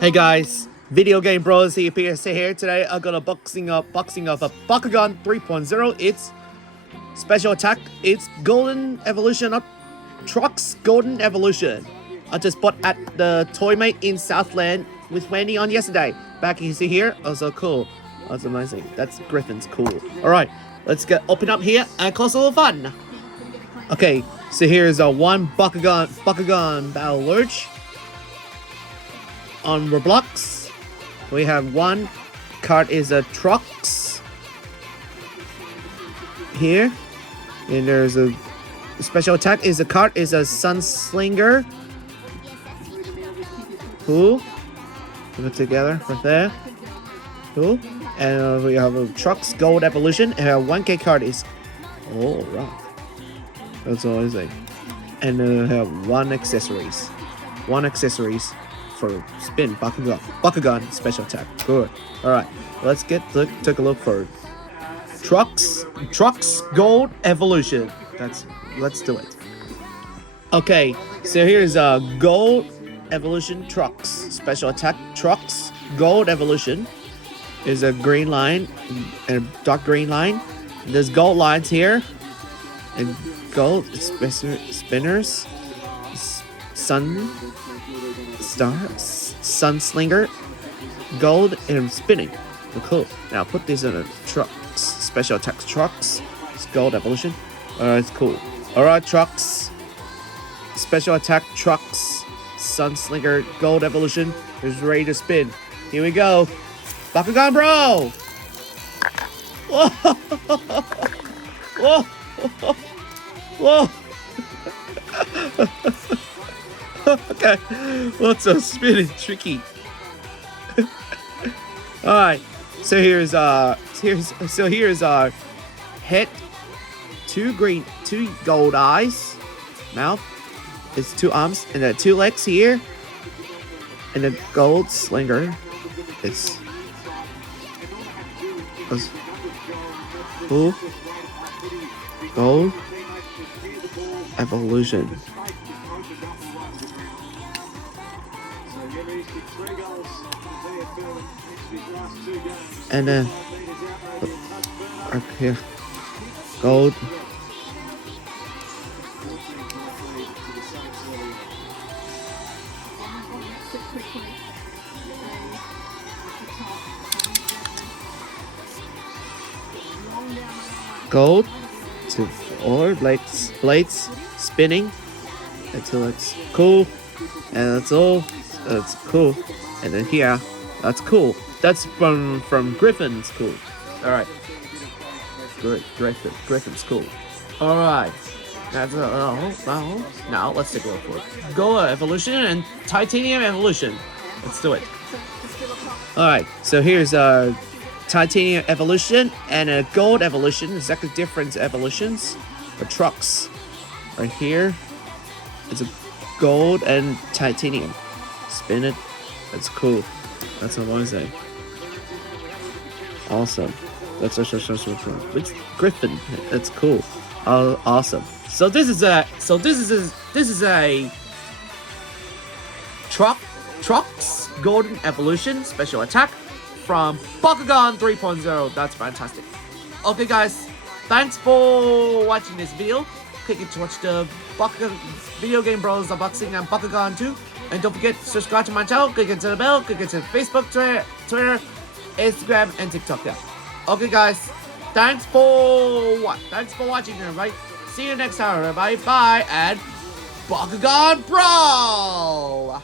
Hey guys, video game bros here today. I'm gonna boxing up a Bakugan 3.0. It's special attack. It's golden evolution of Trox golden evolution. I just bought at the ToyMate in Southland with Wendy on yesterday. Back you see here, also cool. That's amazing. That's Griffin's cool. All right, let's get open up here and cause a little fun. Okay, so here's a one Bakugan Brawlers. On Roblox, we have one card is a Trox here, and there's a special attack is a card is a Sunslinger. Cool. Put it together right there. Cool. And we have a Trox Gold Evolution, and our 1K card is right. That's amazing. And we have one accessories for spin Bakugan special attack. Good. All right, let's take a look for Trox Gold Evolution. Let's do it. Okay, so here's a Gold Evolution Trox special attack. Trox Gold Evolution is a green line and a dark green line. There's gold lines here and gold spinners. Sunslinger, gold, and spinning. Cool. Now put these in a Trox special attacks. Trox, it's gold evolution. It's cool. Alright, Trox special attack. Trox Sunslinger gold evolution is ready to spin. Here we go. Bakugan bro. Whoa. Whoa. Whoa. Okay, what's so spinning tricky? All right, so here's head, two gold eyes, mouth, it's two arms, and then two legs here, and the gold slinger. It's cool. Gold evolution. And then up here, gold. Gold to four blades spinning until it's cool, and that's all. That's cool, and then here, that's cool. That's from Griffin's cool. All right, good. Griffin's cool. All right, that's now let's take a look for it. Gold evolution and titanium evolution. Let's do it. All right, so here's a titanium evolution and a gold evolution. Exactly different evolutions. The Trox right here. It's a gold and titanium. Spin it. That's cool. That's amazing. Awesome. That's it's Griffin. That's cool. Awesome. So this is a Trox Golden Evolution special attack from Bakugan 3.0. That's fantastic. Okay guys, thanks for watching this video. Click to watch the Bakugan Video Game Bros unboxing and Bakugan 2. And don't forget to subscribe to my channel, click into the bell, click into Facebook, Twitter, Instagram, and TikTok. Yeah. Okay, guys. Thanks for watching, everybody. See you next time, everybody. Bye, and Bakugan Brawl!